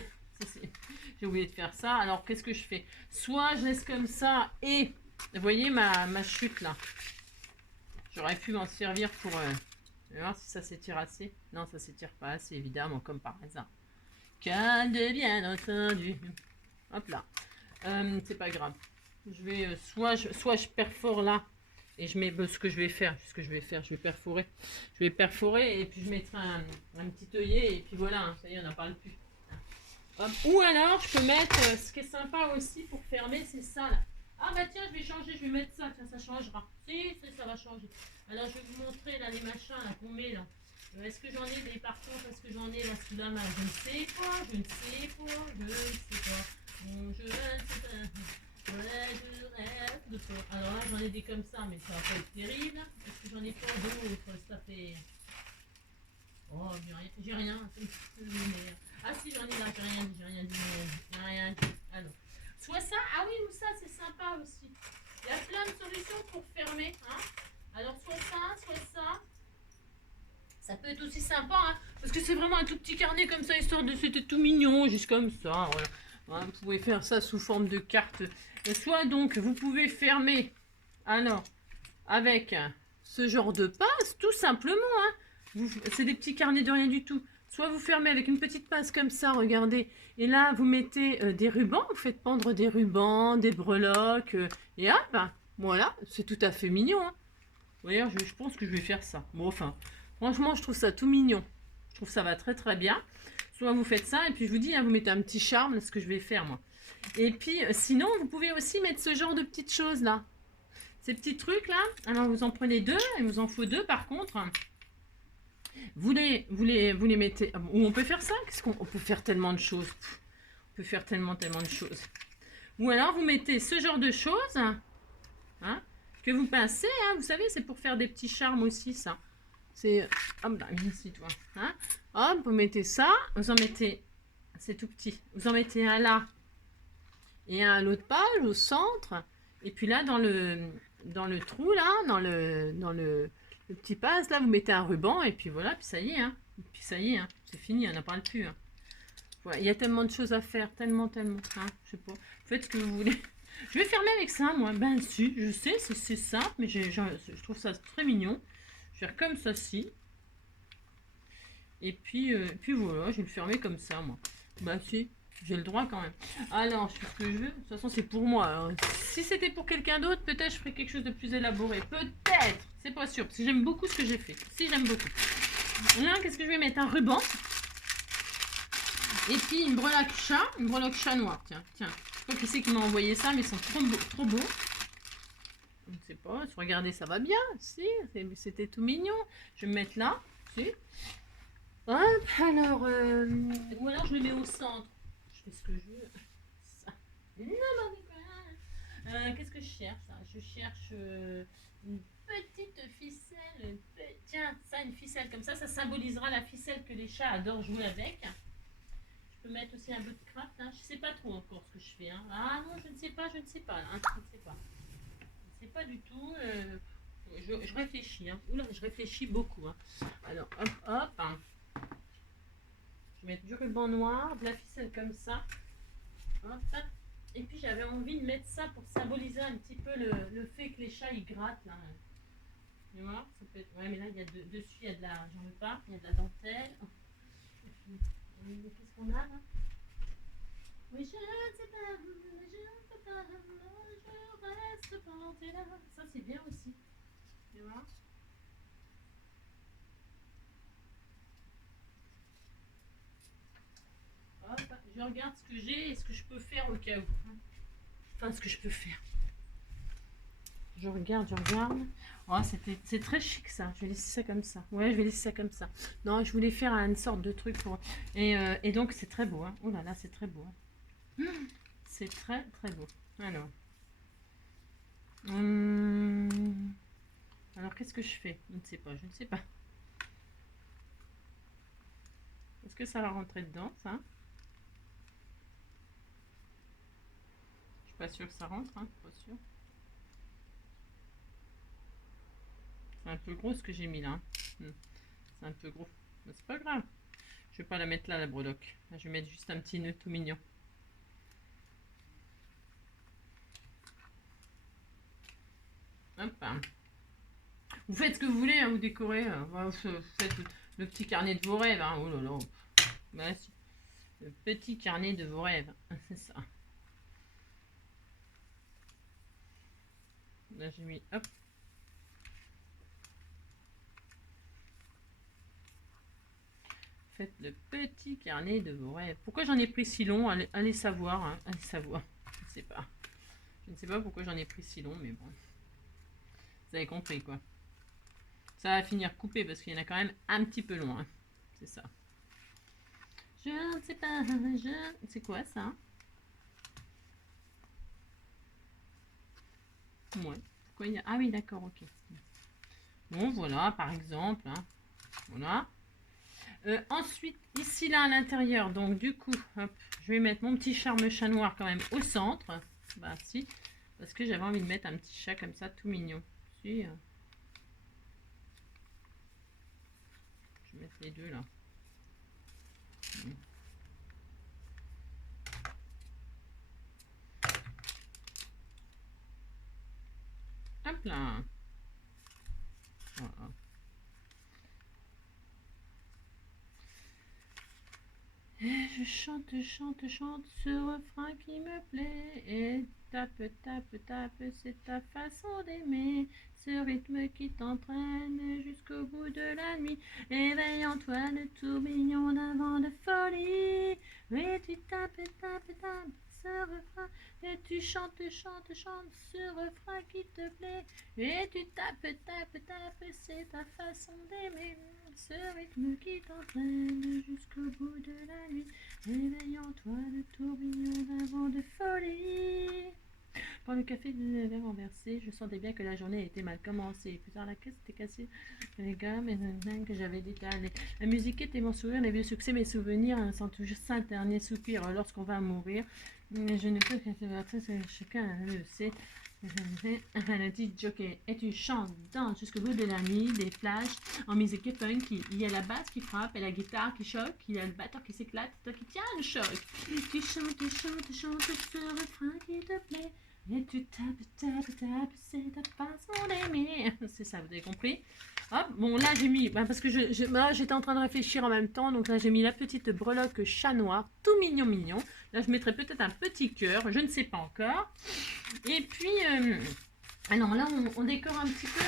j'ai oublié de faire ça. Alors qu'est-ce que je fais? Soit je laisse comme ça et vous voyez ma chute là. J'aurais pu m'en servir pour... je vais voir si ça s'étire assez. Non, ça s'étire pas assez, évidemment, comme par hasard. Calme, bien entendu. Hop là. C'est pas grave. Je vais... soit je perfore là. Et je mets ce que je vais faire. Je vais perforer. Je vais perforer et puis je mettrai un petit œillet. Et puis voilà, hein, ça y est, on n'en parle plus. Hop. Ou alors, je peux mettre... ce qui est sympa aussi pour fermer, c'est ça là. Ah bah tiens, je vais changer, je vais mettre ça, tiens, ça changera. Si, ça va changer. Alors je vais vous montrer là les machins là qu'on met là. Est-ce que j'en ai des par contre, est-ce que j'en ai là sous la main? Je ne sais pas. Je ne sais pas. Alors là j'en ai des comme ça, mais ça va pas être terrible. Est-ce que j'en ai pas d'autres? Ça fait... Oh, j'ai rien. Ah si, j'en ai là, j'ai rien dit. Alors. Soit ça, ah oui, ou ça, c'est sympa aussi. Il y a plein de solutions pour fermer. Hein. Alors, soit ça, Ça peut être aussi sympa, hein, parce que c'est vraiment un tout petit carnet comme ça, histoire de... C'était tout mignon, juste comme ça, voilà. Hein, vous pouvez faire ça sous forme de carte. Soit donc, vous pouvez fermer, alors, avec ce genre de pince, tout simplement, hein. C'est des petits carnets de rien du tout. Soit vous fermez avec une petite pince comme ça, regardez. Et là, vous mettez des rubans, vous faites pendre des rubans, des breloques, et hop, voilà, c'est tout à fait mignon, hein. D'ailleurs, je pense que je vais faire ça. Bon, enfin, franchement, je trouve ça tout mignon. Je trouve que ça va très très bien. Soit vous faites ça, et puis je vous dis, hein, vous mettez un petit charme, ce que je vais faire, moi. Et puis, sinon, vous pouvez aussi mettre ce genre de petites choses, là. Ces petits trucs, là. Alors, vous en prenez deux, il vous en faut deux, par contre. Vous les mettez... Ou on peut faire ça. Qu'est-ce qu'on peut faire tellement de choses. On peut faire tellement de choses. Ou alors, vous mettez ce genre de choses, hein, que vous pincez, hein, vous savez, c'est pour faire des petits charmes aussi, ça. C'est... Hop là, ici, toi. Hein. Hop, vous mettez ça, vous en mettez... C'est tout petit. Vous en mettez un là et un à l'autre page, au centre. Et puis là, dans le trou, là, dans le petit passe, là, vous mettez un ruban, et puis voilà, puis ça y est, hein. Puis ça y est, hein. C'est fini, on n'en parle plus. Hein. Voilà, il y a tellement de choses à faire, tellement, hein, je sais pas. Faites ce que vous voulez. Je vais fermer avec ça, moi. Ben si, je sais, c'est simple, mais je trouve ça très mignon. Je vais faire comme ça, si. Et puis voilà, je vais le fermer comme ça, moi. Ben si, j'ai le droit quand même. Alors, je fais ce que je veux. De toute façon, c'est pour moi. Hein. Si c'était pour quelqu'un d'autre, peut-être je ferais quelque chose de plus élaboré. Peut-être. C'est pas sûr, parce que j'aime beaucoup ce que j'ai fait. Si, j'aime beaucoup. Là, qu'est-ce que je vais mettre? Un ruban. Et puis une breloque chat noire. Tiens. Je sais pas qui c'est qui m'a envoyé ça, mais ils sont trop beaux. Je ne sais pas, regardez, ça va bien. Si, c'était tout mignon. Je vais me mettre là. Si. Hop, alors, ou alors je le mets au centre. Je fais ce que je veux. Ça. Qu'est-ce que je cherche là? Je cherche une petite ficelle. Tiens, ça, une ficelle comme ça symbolisera la ficelle que les chats adorent jouer avec. Je peux mettre aussi un peu de craft. Hein. Je ne sais pas trop encore ce que je fais. Hein. Ah non, je ne sais pas. Hein. Je ne sais pas du tout. Je réfléchis. Hein. Oula, je réfléchis beaucoup. Hein. Alors, hop. Hein. Je vais mettre du ruban noir, de la ficelle comme ça. Hop. Et puis j'avais envie de mettre ça pour symboliser un petit peu le fait que les chats ils grattent. Là. Tu vois, ça peut être... Ouais, mais là, il y a dessus, il y a de la... J'en veux pas. Il y a de la dentelle. Qu'est-ce qu'on a là? Oui, je ne sais pas, je ne peux pas, je reste plantée là. Ça, c'est bien aussi. Tu vois? Hop, je regarde ce que j'ai et ce que je peux faire au cas où. Enfin, ce que je peux faire. Je regarde. Oh, c'est très chic ça. Je vais laisser ça comme ça. Ouais, je vais laisser ça comme ça. Non, je voulais faire une sorte de truc pour... Et donc, c'est très beau. Hein. Oh là là, c'est très beau. Hein. C'est très beau. Alors. Alors, qu'est-ce que je fais? Je ne sais pas. Est-ce que ça va rentrer dedans, ça? Je suis pas sûre que ça rentre, hein. Pas sûr. C'est un peu gros ce que j'ai mis là. C'est un peu gros. Mais c'est pas grave. Je vais pas la mettre là, la breloque. Là, je vais mettre juste un petit nœud tout mignon. Hop. Vous faites ce que vous voulez, hein, vous décorez. Vous faites le petit carnet de vos rêves. Hein. Oh là là. Bah, le petit carnet de vos rêves. C'est ça. Là, j'ai mis... Hop. Faites le petit carnet de vos rêves. Pourquoi j'en ai pris si long? Allez savoir. Hein. Allez savoir. Je ne sais pas. Je ne sais pas pourquoi j'en ai pris si long, mais bon. Vous avez compris, quoi. Ça va finir coupé parce qu'il y en a quand même un petit peu loin. C'est ça. Je ne sais pas. C'est quoi, ça? Ouais. Pourquoi il y a... Ah oui, d'accord, ok. Bon, voilà, par exemple. Hein. Voilà. Ensuite, ici, là, à l'intérieur, donc du coup, hop, je vais mettre mon petit charme chat noir quand même au centre. Bah, si, parce que j'avais envie de mettre un petit chat comme ça, tout mignon. Si, Je vais mettre les deux là. Hop là. Voilà. Et je chante, chante, chante ce refrain qui me plaît. Et tape, tape, tape, c'est ta façon d'aimer. Ce rythme qui t'entraîne jusqu'au bout de la nuit. Éveille en toi le tourbillon d'un vent de folie. Oui, tu tapes, tapes, tapes ce refrain. Et tu chantes, chantes, chantes ce refrain qui te plaît. Et tu tapes, tapes, tapes, c'est ta façon d'aimer. Ce rythme qui t'entraîne jusqu'au bout de la nuit. Éveille en toi le tourbillon d'un vent de folie. Quand le café devait renverser, je sentais bien que la journée était mal commencée. Plus tard, la caisse était cassée. Les gars, mais que j'avais détalé. La musique était mon sourire, les vieux succès, mes souvenirs, sans toujours un dernier soupir lorsqu'on va mourir. Mais je ne peux qu'être chacun le sait. Le dit jockey et tu chantes, danses jusqu'au bout de la nuit, des flashs en musique funk. Il y a la basse qui frappe et la guitare qui choque. Il y a le batteur qui s'éclate, toi qui tiens le choc. Tu chantes, chantes, chantes ce refrain qui te plaît. Et tu tapes, tapes, tapes, c'est ta façon d'aimer. C'est ça, vous avez compris? Hop, bon là j'ai mis, parce que j'étais en train de réfléchir en même temps, donc là j'ai mis la petite breloque chat noir, tout mignon mignon. Là je mettrai peut-être un petit cœur, je ne sais pas encore. Et puis, alors là on décore un petit peu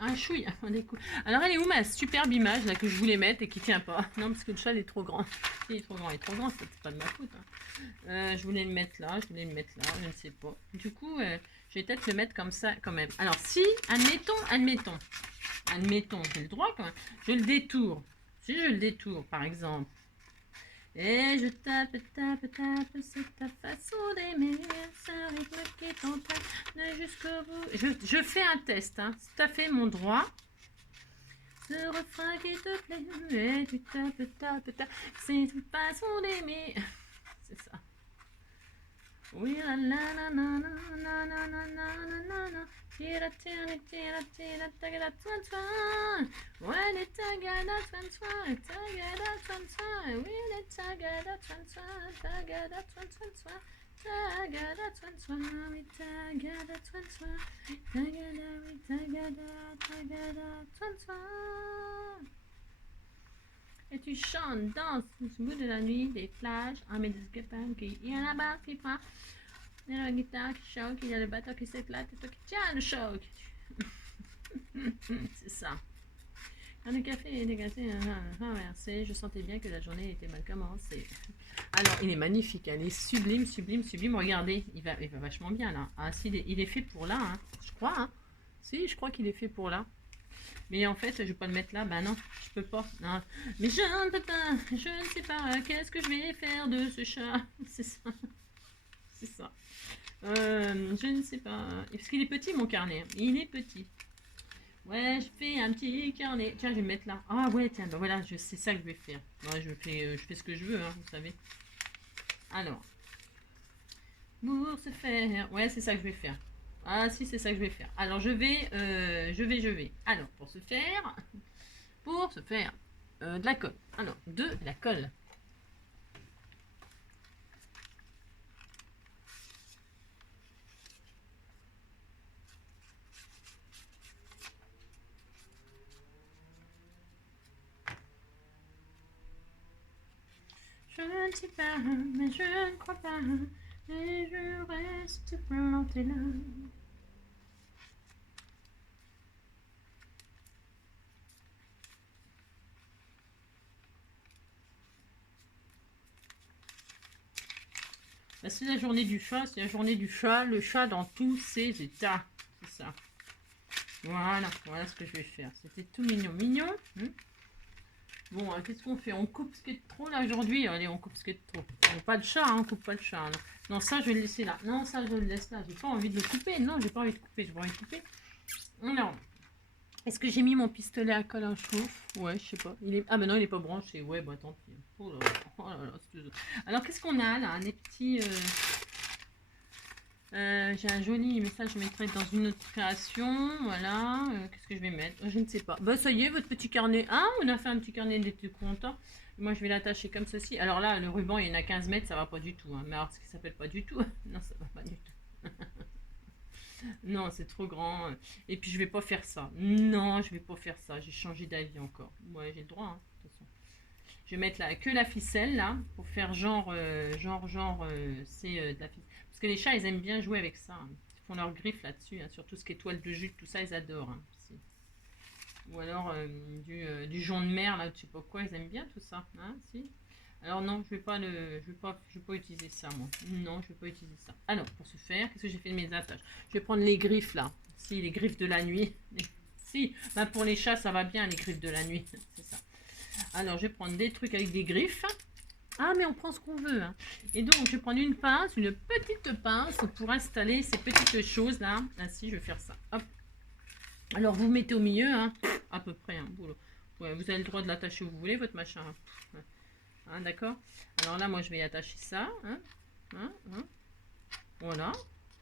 un chouille. Alors elle est où ma superbe image là que je voulais mettre et qui tient pas? Non, parce que le chat il est trop grand. Il est trop grand, c'est pas de ma faute. Hein. Je voulais le mettre là, je ne sais pas. Du coup, je vais peut-être le mettre comme ça quand même. Alors si, admettons, j'ai le droit quand même. Je le détourne. Si je le détourne, par exemple. Et je tape, tape, tape, c'est ta façon d'aimer. C'est un rythme qui t'entraîne jusqu'au bout. Je fais un test, hein. C'est tout à fait mon droit. Ce refrain qui te plaît. Et tu tapes, tapes, tapes, c'est ta façon d'aimer. C'est ça. Oui, la la la la la la la la la la. Tira, tira, tira, tira, tagada, twan, twan. Ouais, les tagada, twan, twan, tagada, twan, twan. Oui, les tagada, twan, twan, tagada, twan, twan, twan. Tagada, twan, twan, oui, tagada, twan, twan. Tagada, oui, tagada, tagada, twan, twan. Et tu chantes, danses au bout de la nuit, des flashs, un médicament qui y a la basse qui frappe, il y a la guitare qui choque, il y a le batteur qui s'éclate, et toi qui tiens le choc. C'est ça. Quand le café est dégagé, renversé, je sentais bien que la journée était mal commencée. Alors, il est magnifique, il est sublime, sublime, sublime. Regardez, il va vachement bien là. Ah, si, il est fait pour là, hein. Je crois. Hein. Si, je crois qu'il est fait pour là. Mais en fait, je vais pas le mettre là. Ben non, je peux pas. Non. Mais je ne peux pas. Je ne sais pas. Qu'est-ce que je vais faire de ce chat? C'est ça. C'est ça. Je ne sais pas. Parce qu'il est petit, mon carnet. Il est petit. Ouais, je fais un petit carnet. Tiens, je vais le mettre là. Ah ouais, tiens, ben voilà, c'est ça que je vais faire. Ouais, je fais ce que je veux, hein, vous savez. Alors. Pour se faire. Ouais, c'est ça que je vais faire. Ah si, c'est ça que je vais faire. Alors je vais. Alors pour se faire de la colle. Alors de la colle. Je ne sais pas, mais je ne crois pas. Et je reste planté là. C'est la journée du chat, le chat dans tous ses états. C'est ça. Voilà ce que je vais faire. C'était tout mignon, mignon. Bon, qu'est-ce qu'on fait? On coupe ce qui est trop là aujourd'hui. Allez, on coupe ce qui est trop. Bon, pas de chat, hein, on coupe pas de chat. Hein. Non, ça, je vais le laisser là. Non, ça, je le laisse là. J'ai pas envie de le couper. Non, j'ai pas envie de couper. J'ai pas envie de couper. Non. Est-ce que j'ai mis mon pistolet à colle à chauffe? Ouais, je sais pas. Ah, ben non, il est pas branché. Ouais, bah tant pis. Oh là là. Alors, qu'est-ce qu'on a là? Des petits. J'ai un joli message, je mettrai dans une autre création. Voilà. Qu'est-ce que je vais mettre? Je ne sais pas. Bah, ça y est, votre petit carnet. Ah, on a fait un petit carnet, il était content. Moi, je vais l'attacher comme ceci. Alors là, le ruban, il y en a 15 mètres, ça va pas du tout. Hein. Mais alors, ce qui s'appelle pas du tout. Non, ça va pas du tout. Non, c'est trop grand. Et puis, je vais pas faire ça. Non, je vais pas faire ça. J'ai changé d'avis encore. Ouais, j'ai le droit, hein, de toute façon. Je vais mettre que la ficelle, là, pour faire genre, c'est de la ficelle. Parce que les chats, ils aiment bien jouer avec ça. Hein. Ils font leurs griffes là-dessus, hein, sur tout ce qui est toile de jute, tout ça, ils adorent. Hein, ou alors du jonc de mer, là, je sais pas quoi, ils aiment bien tout ça. Hein, si. Alors non, je vais pas utiliser ça, moi. Non, je vais pas utiliser ça. Alors, pour ce faire, qu'est-ce que j'ai fait de mes attaches? Je vais prendre les griffes, là. Si, les griffes de la nuit. Si, bah, pour les chats, ça va bien, les griffes de la nuit. C'est ça. Alors, je vais prendre des trucs avec des griffes. Ah, mais on prend ce qu'on veut. Hein. Et donc, je vais prendre une pince, une petite pince pour installer ces petites choses-là. Ainsi, je vais faire ça. Hop. Alors, vous mettez au milieu, hein, à peu près. Hein, ouais, vous avez le droit de l'attacher où vous voulez, votre machin. Hein, d'accord? Alors là, moi, je vais attacher ça. Hein, voilà.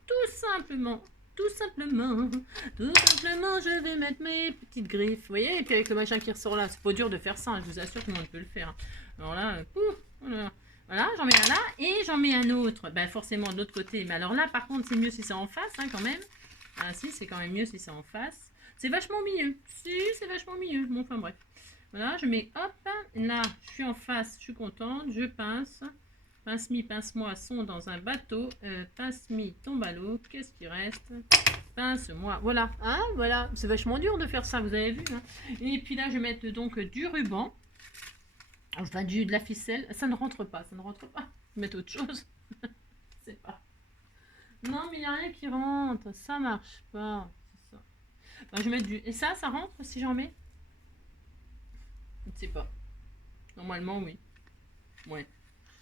Tout simplement. Tout simplement, je vais mettre mes petites griffes. Vous voyez, et puis avec le machin qui ressort là, c'est pas dur de faire ça, hein, je vous assure, tout le monde peut le faire. Hein. Alors là, voilà, j'en mets un là et j'en mets un autre. Ben forcément de l'autre côté. Mais alors là, par contre, c'est mieux si c'est en face, hein, quand même. Ah si, c'est quand même mieux si c'est en face. C'est vachement mieux. Si, c'est vachement mieux. Bon, enfin bref. Voilà, je mets, hop, là, je suis en face, je suis contente, je pince. Pince-mi, pince-moi sont dans un bateau. Pince-mi tombe à l'eau. Qu'est-ce qui reste? Pince-moi. Voilà. Hein, voilà. C'est vachement dur de faire ça, vous avez vu. Hein. Et puis là, je vais mettre donc du ruban. Enfin, de la ficelle. Ça ne rentre pas. Ça ne rentre pas. Je vais mettre autre chose. C'est pas. Non, mais il n'y a rien qui rentre. Ça marche pas. C'est ça. Enfin, je vais mettre du. Et ça rentre si j'en mets? Je ne sais pas. Normalement, oui. Ouais.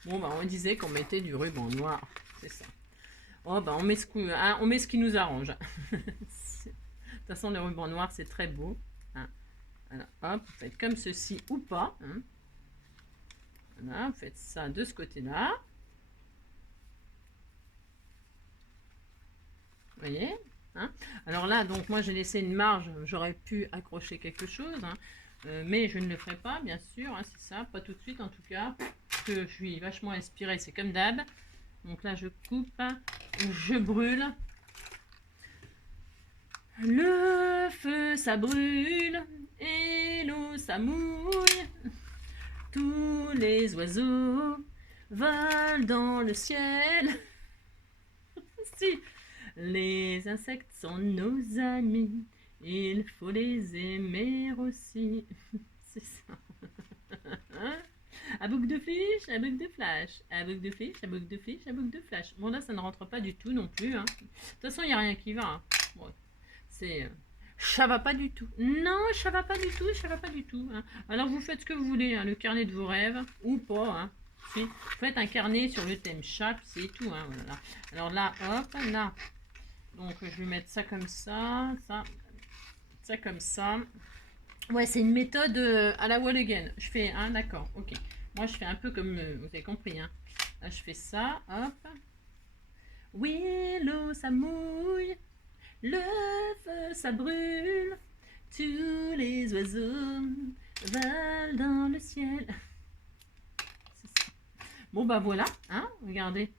Bon, bah, on disait qu'on mettait du ruban noir. C'est ça. Oh, bah, on met ce qui nous arrange. De toute façon, le ruban noir, c'est très beau. Hein. Voilà. Hop, vous faites comme ceci ou pas. Hein. Voilà, vous faites ça de ce côté-là. Vous voyez, hein. Alors là, donc moi, j'ai laissé une marge. J'aurais pu accrocher quelque chose. Hein. Mais je ne le ferai pas, bien sûr. Hein, c'est ça, pas tout de suite en tout cas. Parce que je suis vachement inspirée, c'est comme d'hab. Donc là, je coupe, je brûle. Le feu, ça brûle, et l'eau, ça mouille. Tous les oiseaux volent dans le ciel. Si, les insectes sont nos amis, il faut les aimer aussi. C'est ça. À boucle de fiche, à boucle de flash, à boucle de fiche, à boucle de fiche, à boucle de flash. Bon là, ça ne rentre pas du tout non plus. Hein. De toute façon, il n'y a rien qui va. Hein. Bon, c'est... ça va pas du tout. Non, ça va pas du tout, ça va pas du tout. Hein. Alors vous faites ce que vous voulez, hein, le carnet de vos rêves, ou pas. Hein. Si. Vous faites un carnet sur le thème chat, c'est tout. Hein, voilà. Alors là, hop, là. Donc je vais mettre ça comme ça, ça comme ça. Ouais, c'est une méthode à la wall again. Je fais, hein, d'accord, ok. Moi, je fais un peu comme, vous avez compris, hein. Là, je fais ça, hop. Oui, l'eau, ça mouille. Le feu, ça brûle. Tous les oiseaux volent dans le ciel. Bon, bah voilà, hein, regardez.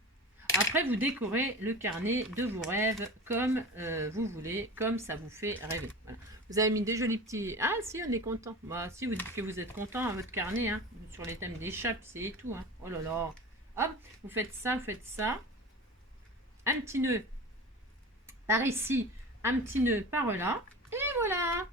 Après, vous décorez le carnet de vos rêves comme vous voulez, comme ça vous fait rêver. Voilà. Vous avez mis des jolis petits... Ah, si, on est content. Bah, si, vous dites que vous êtes content à votre carnet, hein, sur les thèmes des chats, c'est tout. Hein. Oh là là. Hop, vous faites ça, un petit nœud par ici, un petit nœud par là, et voilà.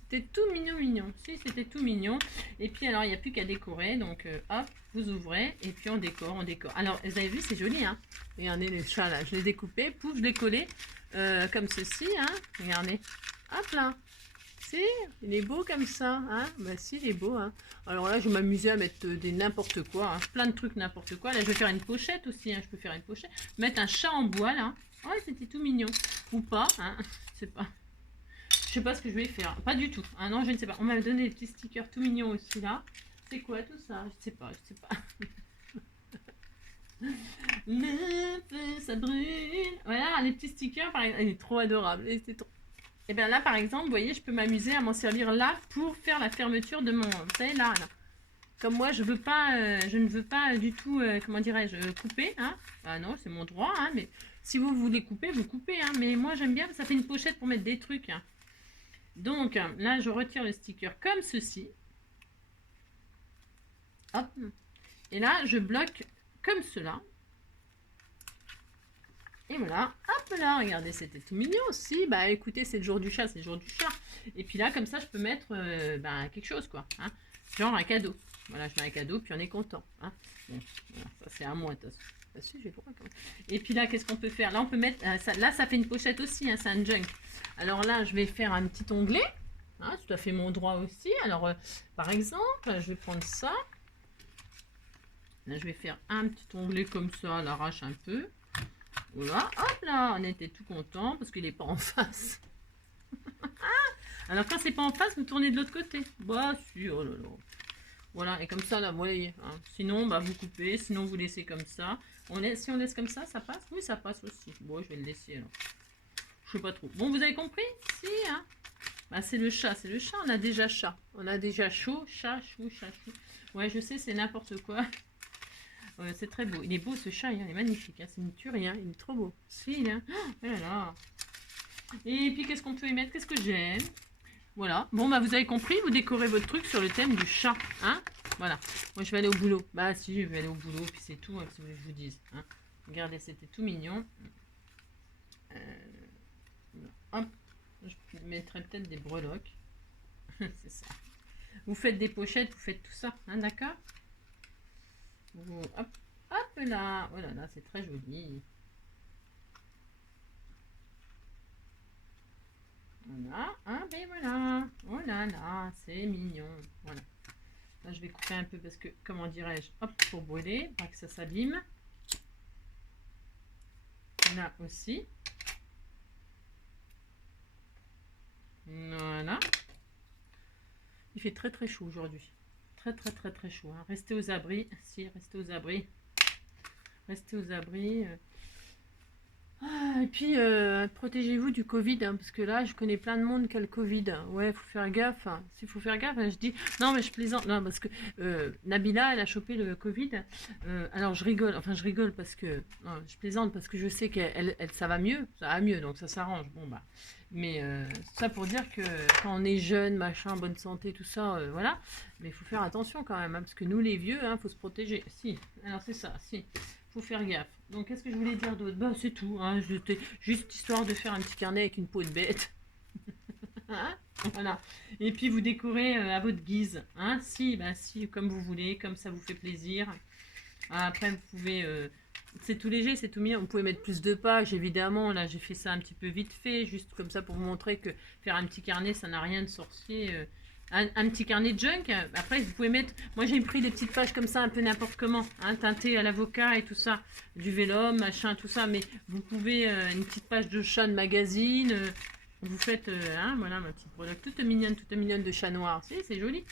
C'était tout mignon, mignon. Si, c'était tout mignon. Et puis, alors, il n'y a plus qu'à décorer. Donc, hop, vous ouvrez. Et puis, on décore, on décore. Alors, vous avez vu, c'est joli, hein. Regardez les chats, là. Je l'ai découpé. Pouf, je l'ai collé. Comme ceci, hein. Regardez. Hop, là. Si, il est beau comme ça, hein. Bah, si, il est beau, hein. Alors là, je vais m'amuser à mettre des n'importe quoi. Hein. Plein de trucs n'importe quoi. Là, je vais faire une pochette aussi, hein. Je peux faire une pochette. Mettre un chat en bois, là. Oh, c'était tout mignon. Ou pas, hein. Je sais pas. Je sais pas ce que je vais faire. Pas du tout. Ah non, je ne sais pas. On m'a donné des petits stickers tout mignons aussi là. C'est quoi tout ça? Je sais pas, je sais pas. Le feu, ça brûle. Voilà, les petits stickers, par exemple. Il est trop adorable. Et bien là, par exemple, vous voyez, je peux m'amuser à m'en servir là pour faire la fermeture de mon... Vous savez, là. Comme moi, je ne veux pas du tout, comment dirais-je, couper. Hein. Ah non, c'est mon droit, hein, mais si vous voulez couper, vous coupez. Hein, mais moi, j'aime bien, ça fait une pochette pour mettre des trucs. Hein. Donc, là, je retire le sticker comme ceci. Hop. Et là, je bloque comme cela. Et voilà, hop là, regardez, c'était tout mignon aussi. Bah écoutez, c'est le jour du chat, c'est le jour du chat. Et puis là, comme ça, je peux mettre quelque chose, quoi. Hein. Genre un cadeau. Voilà, je mets un cadeau, puis on est content. Hein. Bon, voilà, ça c'est à moi, de toute façon. Bah, si, j'ai le droit, quand même. Et puis là, qu'est-ce qu'on peut faire? Là, on peut mettre... là, ça fait une pochette aussi, hein, c'est un junk. Alors là, je vais faire un petit onglet. Hein, tout à fait mon droit aussi. Alors, par exemple, je vais prendre ça. Là, je vais faire un petit onglet comme ça, à l'arrache un peu. Voilà, hop là, on était tout content parce qu'il n'est pas en face. Alors quand c'est pas en face, vous tournez de l'autre côté. Bah si, oh là là. Voilà, et comme ça là, vous voyez. Hein. Sinon, bah vous coupez, sinon vous laissez comme ça. Si on laisse comme ça passe? Oui, ça passe aussi. Bon, je vais le laisser alors. Je sais pas trop. Bon, vous avez compris? Si, hein. Bah c'est le chat, on a déjà chat. On a déjà chaud, chat, chou, chat, chou. Ouais, je sais, c'est n'importe quoi. C'est très beau. Il est beau ce chat, hein, il est magnifique. Hein, c'est une tuerie, hein, il est trop beau. Si, hein. Oh là là. Et puis qu'est-ce qu'on peut y mettre? Qu'est-ce que j'aime? Voilà. Bon, bah vous avez compris, vous décorez votre truc sur le thème du chat. Hein. Voilà. Moi, je vais aller au boulot. Bah si, je vais aller au boulot, puis c'est tout, hein, si vous voulez que je vous dise. Hein. Regardez, c'était tout mignon. Hop. Je mettrai peut-être des breloques. C'est ça. Vous faites des pochettes, vous faites tout ça. Hein, d'accord? Hop, hop là. Oh là là, c'est très joli. Voilà, hein, ben voilà. Oh là là, c'est mignon. Voilà. Là, je vais couper un peu parce que, comment dirais-je, hop, pour brûler, pas que ça s'abîme. Là aussi. Voilà. Il fait très très chaud aujourd'hui. Très très très très chaud. Hein. Restez aux abris. Si, restez aux abris. Restez aux abris. Et puis, protégez-vous du Covid, hein, parce que là, je connais plein de monde qui a le Covid. Ouais, il faut faire gaffe. Hein. S'il faut faire gaffe, hein, je dis... Non, mais je plaisante. Non, parce que Nabila, elle a chopé le Covid. Alors, je rigole. Enfin, je rigole parce que... Non, je plaisante parce que je sais qu'elle, ça va mieux. Ça va mieux, donc ça s'arrange. Bon, bah... Mais ça pour dire que quand on est jeune, machin, bonne santé, tout ça, voilà. Mais il faut faire attention quand même, hein, parce que nous, les vieux, il faut se protéger. Si, alors c'est ça, si. Faut faire gaffe. Donc, qu'est-ce que je voulais dire d'autre? Bah, c'est tout. Hein. Juste histoire de faire un petit carnet avec une peau de bête. Hein, voilà. Et puis, vous décorez à votre guise. Hein. Si, bah, si, comme vous voulez, comme ça vous fait plaisir. Après, vous pouvez... c'est tout léger, c'est tout mignon. Vous pouvez mettre plus de pages, évidemment. Là, j'ai fait ça un petit peu vite fait, juste comme ça pour vous montrer que faire un petit carnet, ça n'a rien de sorcier. Un petit carnet de junk. Après, vous pouvez mettre... Moi, j'ai pris des petites pages comme ça, un peu n'importe comment. Hein, teintées à l'avocat et tout ça. Du Vélum, machin, tout ça. Mais vous pouvez... une petite page de chat de magazine. Vous faites... hein, voilà, ma petite breloque toute mignonne de chat noir. Si, c'est joli.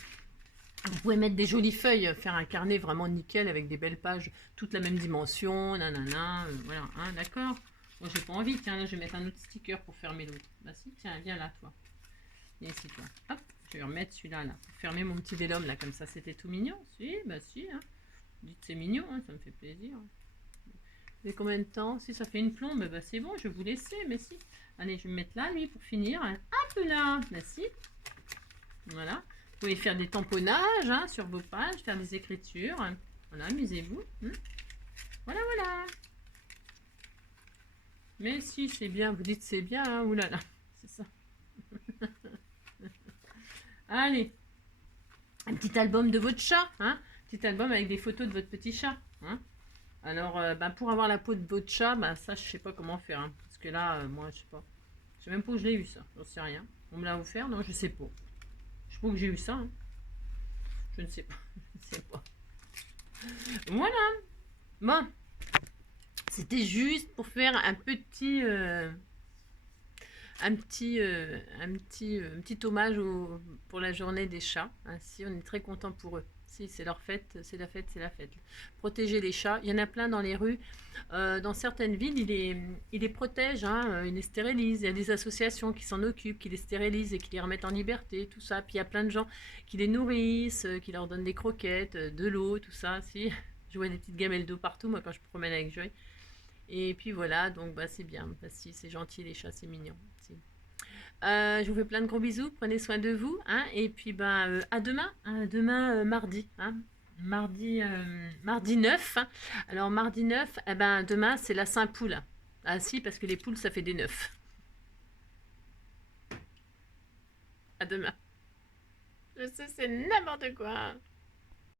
Vous pouvez mettre des jolies feuilles. Faire un carnet vraiment nickel avec des belles pages. Toutes la même dimension. Nanana. Voilà, hein, d'accord. Moi, j'ai pas envie. Tiens, là, je vais mettre un autre sticker pour fermer l'autre. Bah si, tiens, viens là, toi. Viens ici, toi. Hop. Je vais remettre celui-là, là, pour fermer mon petit vélum, là, comme ça, c'était tout mignon. Si, bah si, hein. Dites c'est mignon, hein, ça me fait plaisir. Et combien de temps? Si ça fait une plombe, bah c'est bon, je vais vous laisser, mais si. Allez, je vais me mettre là, lui, pour finir. Hop là, merci. Voilà. Vous pouvez faire des tamponnages, hein, sur vos pages, faire des écritures. Voilà, amusez-vous. Voilà, voilà. Mais si, c'est bien, vous dites c'est bien, hein, oulala, c'est ça. Allez, un petit album de votre chat, hein, petit album avec des photos de votre petit chat, hein. Alors, pour avoir la peau de votre chat, ça, je sais pas comment faire, hein, parce que là, moi, je sais pas. Je sais même pas où je l'ai eu, ça, j'en sais rien. On me l'a offert, non, je sais pas. Je sais pas où j'ai eu ça, hein. Je ne sais pas, je ne sais pas. Voilà, bon, c'était juste pour faire un petit... un petit hommage pour la journée des chats. Ainsi, on est très content pour eux. Si, c'est leur fête, c'est la fête, c'est la fête. Protéger les chats, il y en a plein dans les rues. Dans certaines villes, il les protège, hein, il les stérilise. Il y a des associations qui s'en occupent, qui les stérilisent et qui les remettent en liberté, tout ça. Puis il y a plein de gens qui les nourrissent, qui leur donnent des croquettes, de l'eau, tout ça. Si, je vois des petites gamelles d'eau partout, moi, quand je me promène avec Joy. Et puis voilà, donc bah, c'est bien. Bah, si, c'est gentil, les chats, c'est mignon. Si. Je vous fais plein de gros bisous, prenez soin de vous, hein, et puis ben, à demain mardi, hein, mardi 9. Hein. Alors mardi 9, eh ben, demain c'est la Saint-Poule. Ah si, parce que les poules ça fait des 9. À demain. Je sais, c'est n'importe quoi.